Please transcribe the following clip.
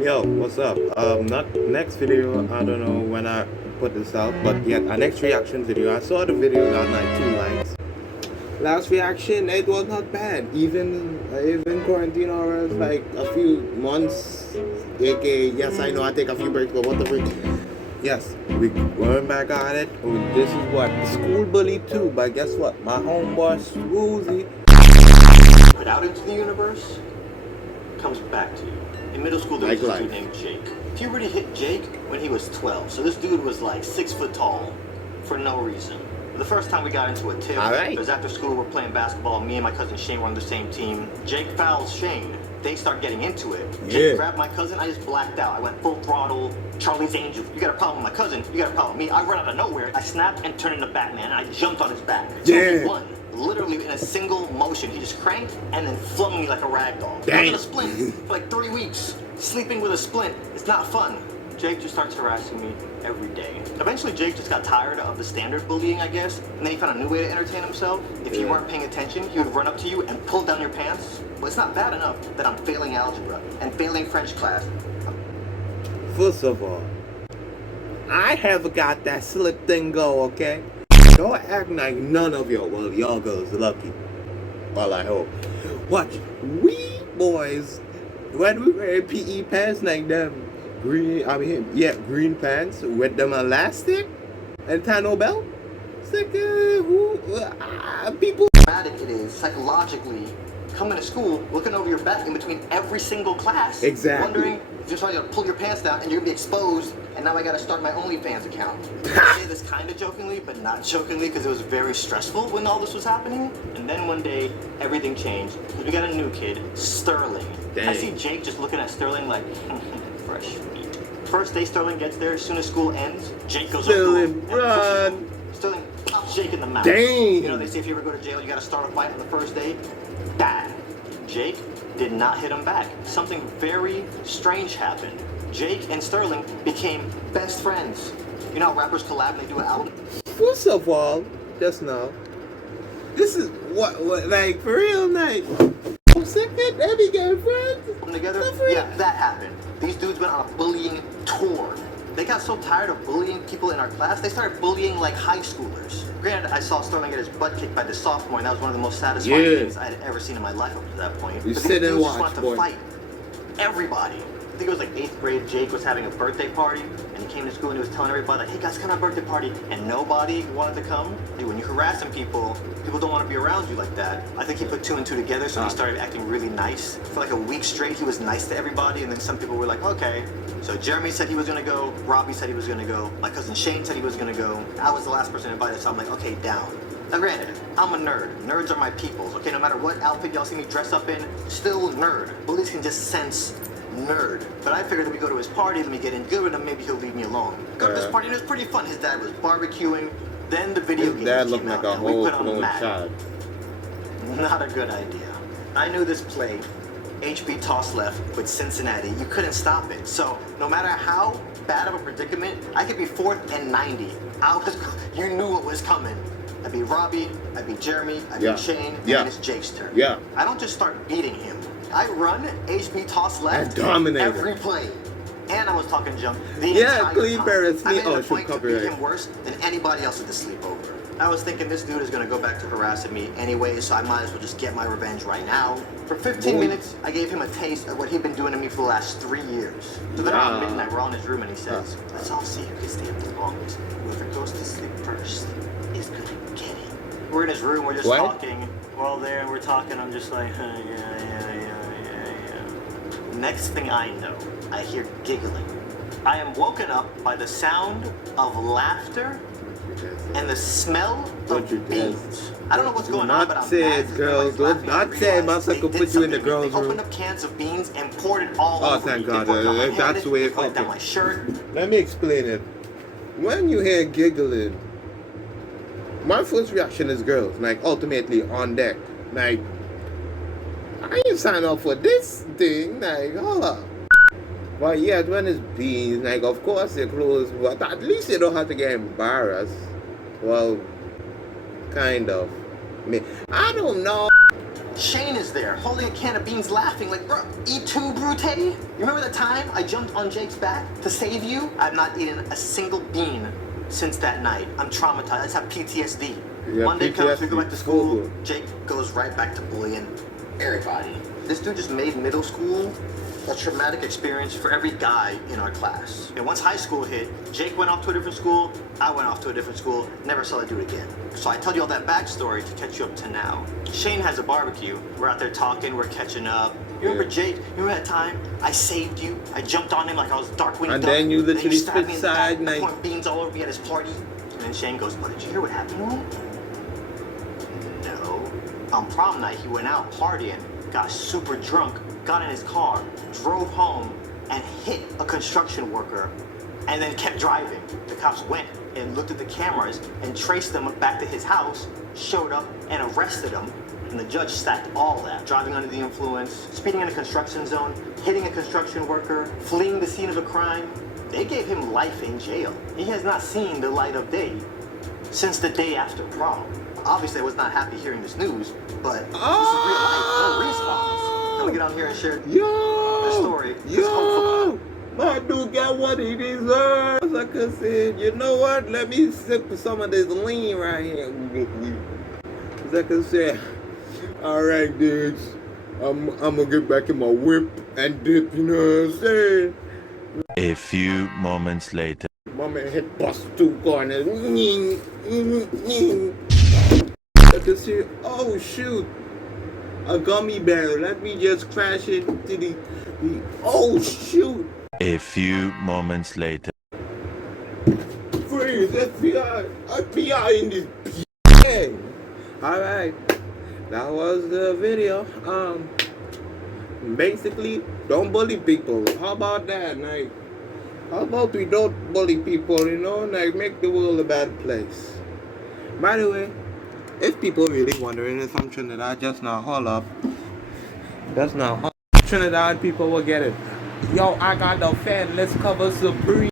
Yo, what's up? Not next video. I don't know when I put this out, but yeah, our next reaction video. I saw the video got like 2 likes. Last reaction, it was not bad. Even quarantine hours, like a few months. AK, yes, I know I take a few breaks, but what the freak? Yes, we going back at it. Oh, this is what school bully too. But guess what? My homeboy Swoozie. Put out into the universe comes back to you. In middle school, there was a dude named Jake. Puberty hit Jake when he was 12. So this dude was like 6 foot tall for no reason. The first time we got into a tiff, it was after school, we're playing basketball. Me and my cousin Shane were on the same team. Jake fouls Shane. They start getting into it. Jake grabbed my cousin. I just blacked out. I went full throttle. Charlie's Angel. You got a problem with my cousin. You got a problem with me. I run out of nowhere. I snapped and turned into Batman. And I jumped on his back. So he won. Literally in a single motion. He just cranked and then flung me like a rag doll. I was in a splint for like 3 weeks. Sleeping with a splint. It's not fun. Jake just starts harassing me every day. Eventually, Jake just got tired of the standard bullying, I guess, and then he found a new way to entertain himself. If you weren't paying attention, he would run up to you and pull down your pants. Well, it's not bad enough that I'm failing algebra and failing French class. First of all, I have got that slip thing go, okay? Don't act like none of y'all girls lucky. Well, I hope. Watch, we boys, when we wear PE pants like them, green pants with them elastic and Tano belt. It's like, people. Dramatic it is psychologically coming to school, looking over your back in between every single class, wondering if you're trying to pull your pants down and you're gonna be exposed, and now I gotta start my OnlyFans account. I say this kind of jokingly, but not jokingly, because it was very stressful when all this was happening. And then one day, everything changed. We got a new kid, Sterling. I see Jake just looking at Sterling like, fresh meat. First day Sterling gets there, as soon as school ends, Jake goes Sterling, run! Sterling pops Jake in the mouth. Dang! You know, they say if you ever go to jail, you gotta start a fight on the first day. Bad. Jake did not hit him back. Something very strange happened. Jake and Sterling became best friends. You know how rappers collab and they do an album? First of all, just now, this is what like, for real, like, I'm sick of they be getting friends. Together? Yeah, that happened. These dudes went on a bullying tour. They got so tired of bullying people in our class, they started bullying like high schoolers. Granted, I saw Sterling get his butt kicked by the sophomore, and that was one of the most satisfying things I had ever seen in my life up to that point. You but sit and watch, just wanted to fight everybody. I think it was like 8th grade. Jake was having a birthday party, and he came to school and he was telling everybody, like, hey guys, come to our birthday party, and nobody wanted to come. Dude, when you're harassing people, people don't want to be around you like that. I think he put 2 and 2 together, so he started acting really nice. For like a week straight, he was nice to everybody, and then some people were like, okay. So Jeremy said he was gonna go, Robbie said he was gonna go, my cousin Shane said he was gonna go. I was the last person invited, so I'm like, okay, down. Now granted, I'm a nerd. Nerds are my peoples, okay? No matter what outfit y'all see me dress up in, still nerd. Bullies can just sense nerd. But I figured if we go to his party, let me get in good with him, maybe he'll leave me alone. Go to this party, and it was pretty fun. His dad was barbecuing, then the video games dad came looked out, like a and we whole put on the mat. child. Not a good idea. I knew this play, HB toss left with Cincinnati. You couldn't stop it. So no matter how bad of a predicament, I could be 4th and 90. You knew what was coming. I'd be Robbie, I'd be Jeremy, I'd be Shane, and then it's Jake's turn. I don't just start beating him. I run HB toss left every play. And I was talking junk the entire clean time. parents I made it a point to beat him worse than anybody else at the sleepover. I was thinking this dude is gonna go back to harassing me anyway, so I might as well just get my revenge right now. For 15 minutes, I gave him a taste of what he'd been doing to me for the last 3 years. So then around midnight, we're all in his room and he says, let's all see who can stay up the longest. Whoever goes to sleep first is gonna get it. We're in his room, we're just talking. We're all there and we're talking, I'm just like, yeah. Next thing I know, I hear giggling. I am woken up by the sound of laughter and the smell of beans. I don't know what's going on, but I'm mad. Girls, don't not say my son could put you in the girls' room. They opened up cans of beans and poured it all over thank me. God. That's the way it down my shirt. Let me explain it. When you hear giggling, my first reaction is girls, like ultimately on deck. Like, I ain't signed up for this thing, like, hold up. But yeah, when it's beans, like, of course they're close, but at least you don't have to get embarrassed. Well, kind of. I don't know. Shane is there, holding a can of beans, laughing like, bro, eat two, Brute? You remember the time I jumped on Jake's back to save you? I've not eaten a single bean since that night. I'm traumatized. I just have PTSD. Yeah, Monday comes, we go back to school. Cool. Jake goes right back to bullying everybody. This dude just made middle school a traumatic experience for every guy in our class. And once high school hit, Jake went off to a different school, I went off to a different school, never saw that dude again. So I told you all that backstory to catch you up to now. Shane has a barbecue. We're out there talking, we're catching up. You remember Jake? You remember that time I saved you? I jumped on him like I was Darkwing And Duck. then you literally stabbed me spit in the back, side night. pouring beans all over me at his party. And then Shane goes, "Oh, did you hear what happened to him?" No. On prom night, he went out partying, got super drunk, got in his car, drove home, and hit a construction worker, and then kept driving. The cops went and looked at the cameras and traced them back to his house, showed up and arrested him, and the judge stacked all that. Driving under the influence, speeding in a construction zone, hitting a construction worker, fleeing the scene of a crime. They gave him life in jail. He has not seen the light of day since the day after prom. Obviously, I was not happy hearing this news, but this is real life, no response. I'm gonna get on here and share the story. My dude got what he deserves. Like I said, you know what? Let me sip some of this lean right here. Like I said, all right, dudes. I'm gonna get back in my whip and dip. You know what I'm saying? A few moments later. My man hit bust two corners. Like I said, oh shoot, a gummy bear. Let me just crash it to the oh shoot. A few moments later. Freeze, FBI in this p***. Alright, that was the video. Basically, don't bully people. How about that? Like, how about we don't bully people, you know? Like, make the world a better place. By the way, if people really wondering if I'm Trinidad, just now, hold up. That's not Trinidad people will get it. Yo, I got the fan, let's cover Supreme.